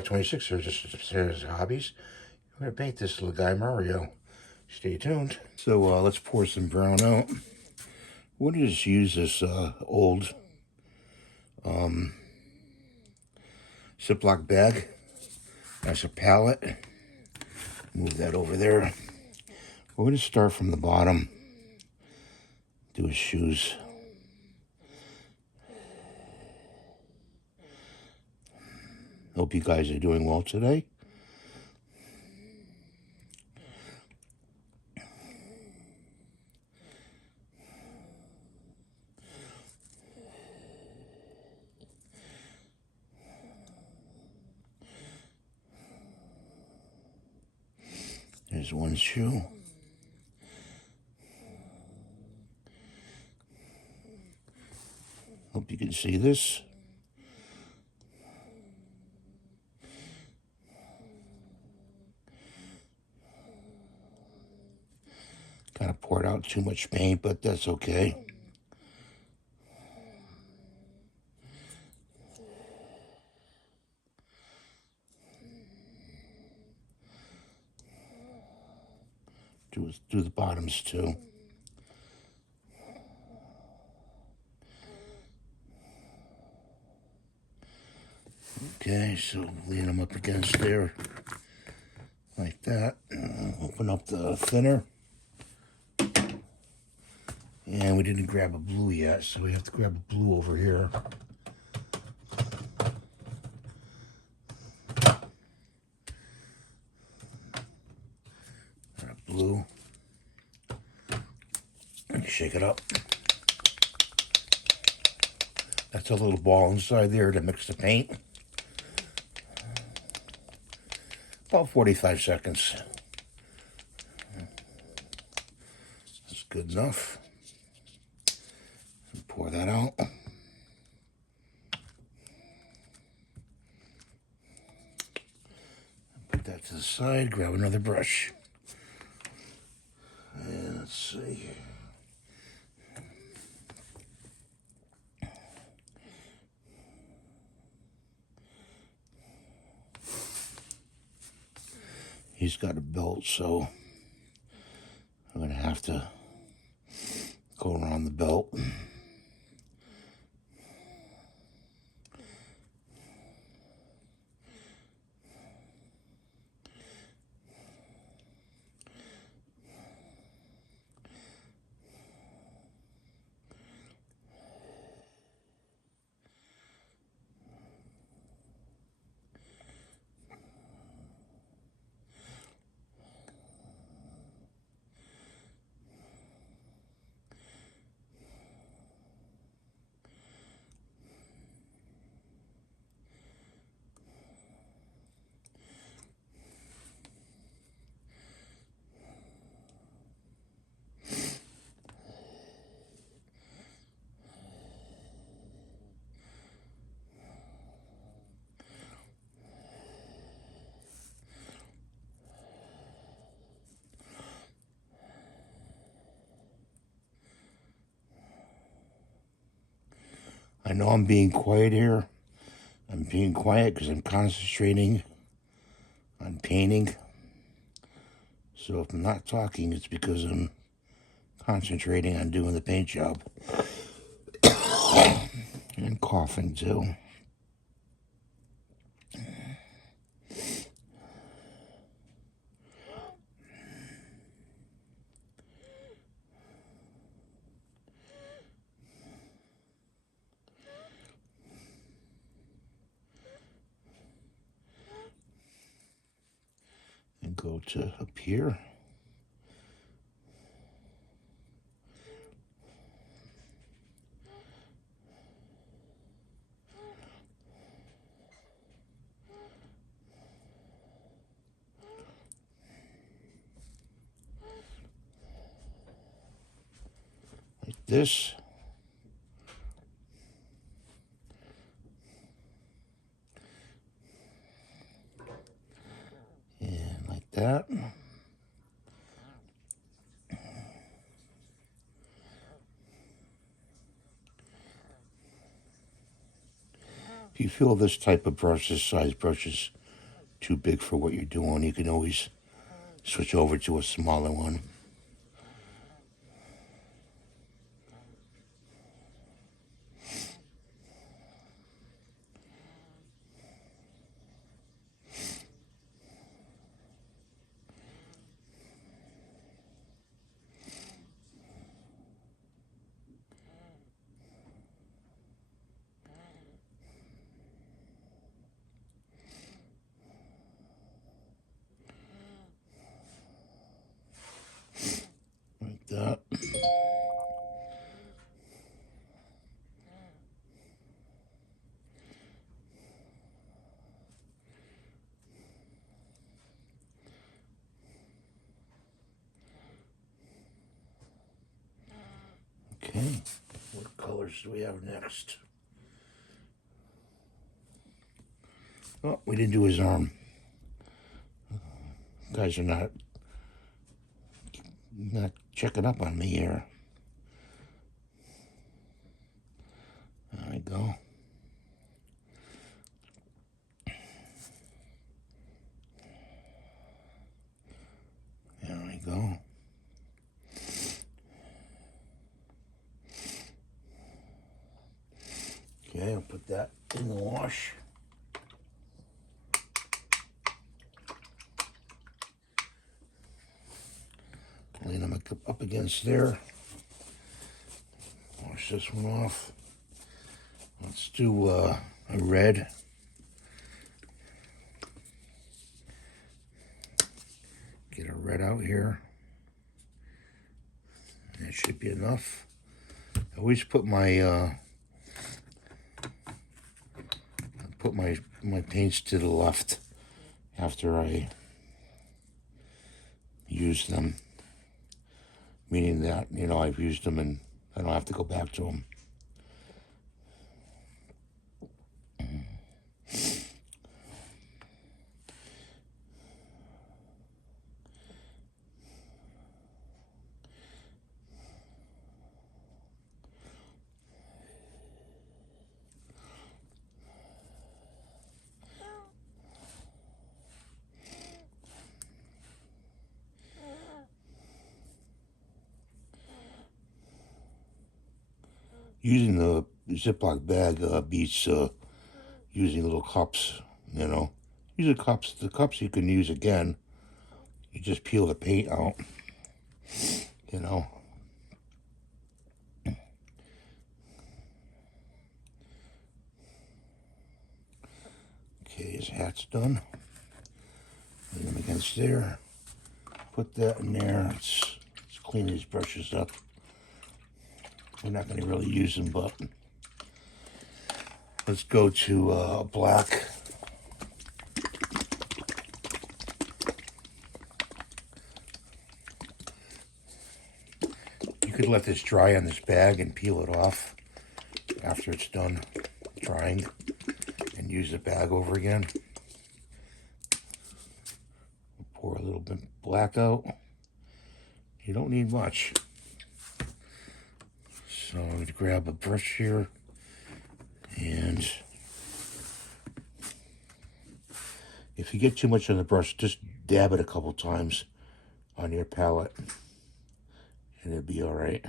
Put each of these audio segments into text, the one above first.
26 here, just upstairs hobbies. I'm going to paint this little guy Mario. Stay tuned. So let's pour some brown out. We're going to just use this old Ziploc bag as a palette. Move that over there. We're going to start from the bottom. Do his shoes. Hope you guys are doing well today. There's one shoe. Hope you can see this. Kind of poured out too much paint, but that's okay. Do the bottoms too. Okay, so lean them up against there like that. Open up the thinner. And we didn't grab a blue yet, so we have to grab a blue over here. Grab blue. And shake it up. That's a little ball inside there to mix the paint. About 45 seconds. That's good enough. Pour that out. Put that to the side. Grab another brush. And let's see. He's got a belt, so I'm going to have to go around the belt. I know I'm being quiet here. I'm being quiet because I'm concentrating on painting. So if I'm not talking, it's because I'm concentrating on doing the paint job. And coughing too. And go to up here. Like this. And like that. If you feel this type of brush, this size brush is too big for what you're doing, you can always switch over to a smaller one. Like that. Okay, what colors do we have next? Oh, we didn't do his arm. Guys are not checking up on me here. There we go. There we go. Okay, I'll put that in the wash. Lean them up against there. Wash this one off. Let's do a red. Get a red out here. That should be enough. I always put my my paints to the left after I use them, meaning that, you know, I've used them and I don't have to go back to them. Using the Ziploc bag beats using little cups, you know. Use the cups. The cups you can use again. You just peel the paint out, you know. Okay, his hat's done. Lay them against there. Put that in there. Let's clean these brushes up. We're not going to really use them, but let's go to black. You could let this dry on this bag and peel it off after it's done drying and use the bag over again. Pour a little bit black out. You don't need much. So I'm going to grab a brush here and if you get too much on the brush, just dab it a couple times on your palette and it'll be all right.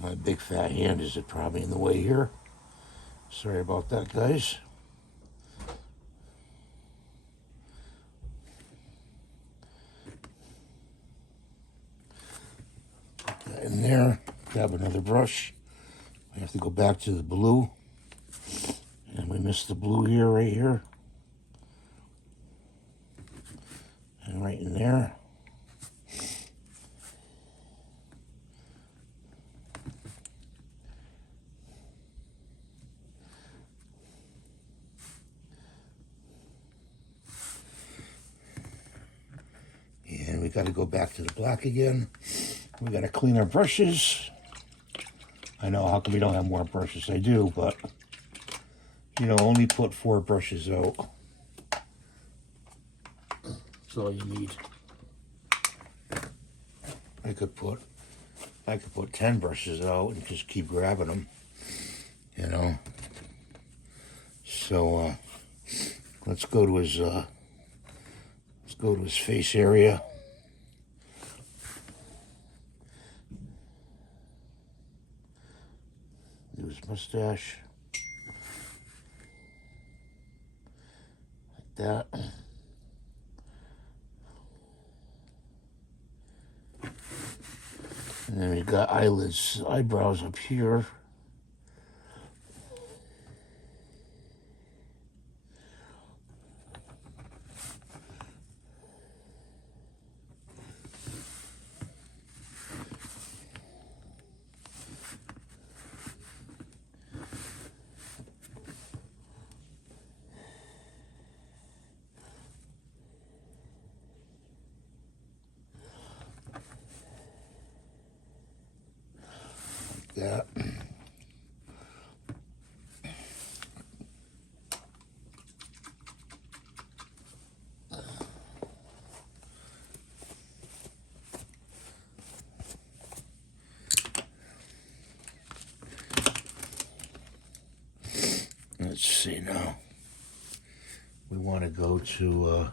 My big fat hand is probably in the way here. Sorry about that, guys. Put that in there. Grab another brush. We have to go back to the blue. And we missed the blue here, right here. And right in there. got to go back to the black again. We got to clean our brushes. I know, how come we don't have more brushes? I do, but, you know, only put 4 brushes out. That's all you need. I could put 10 brushes out and just keep grabbing them, you know. So let's go to his face area. Do his mustache like that. And then we got eyelids, eyebrows up here. That. Let's see now. We want to go to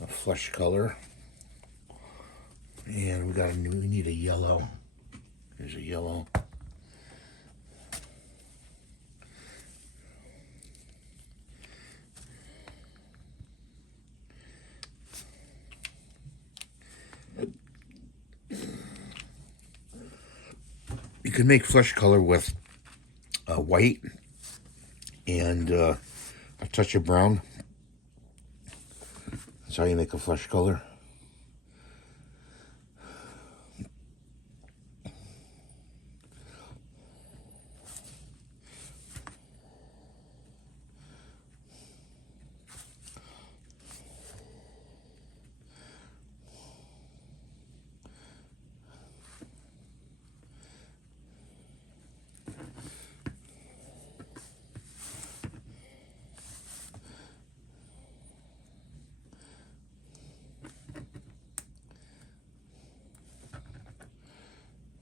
a flesh color. And we need a yellow. Here's a yellow. You can make flesh color with white and a touch of brown. That's how you make a flesh color.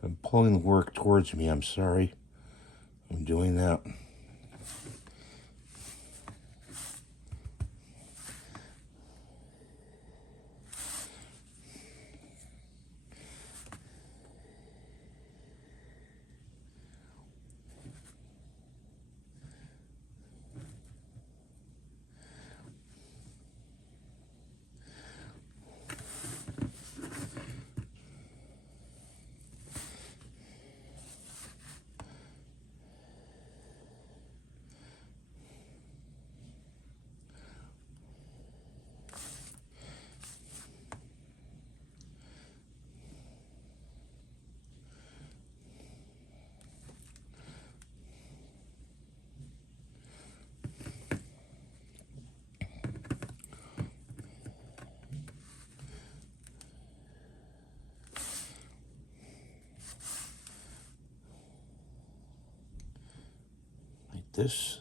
I'm pulling the work towards me. I'm sorry. I'm doing that. Like this.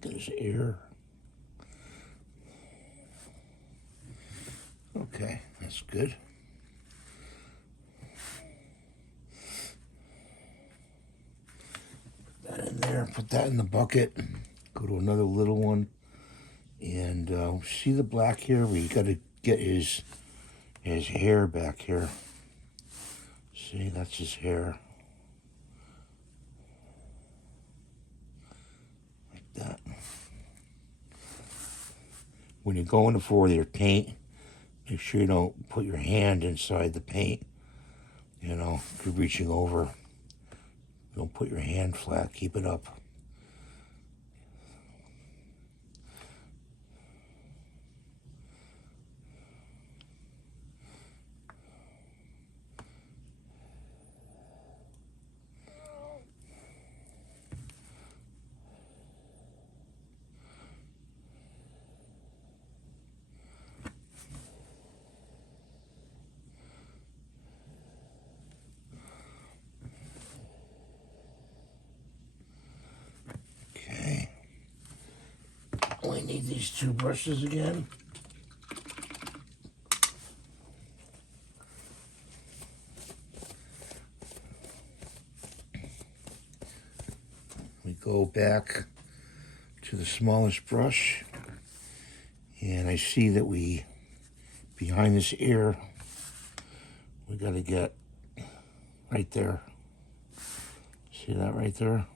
There's air. Okay, that's good. Put that in there, put that in the bucket. Go to another little one. And see the black here? We got to get his hair back here. See, that's his hair. Like that. When you're going for your paint, make sure you don't put your hand inside the paint. You know, if you're reaching over, don't put your hand flat. Keep it up. need these two brushes again. We go back to the smallest brush, and I see that behind this ear, we got to get right there. See that right there?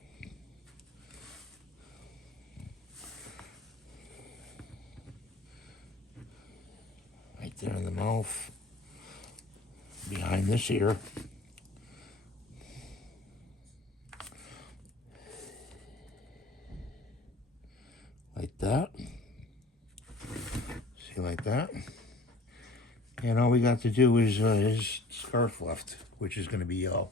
Right there in the mouth, behind this ear. Like that. See, like that. And all we got to do is his scarf left, which is going to be yellow.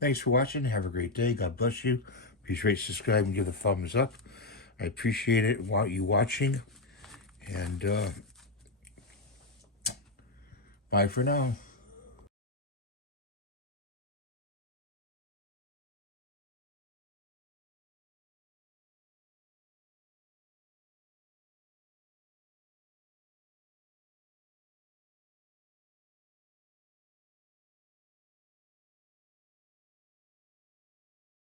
Thanks for watching. Have a great day. God bless you. Please rate, subscribe, and give a thumbs up. I appreciate it while you watching. And bye for now.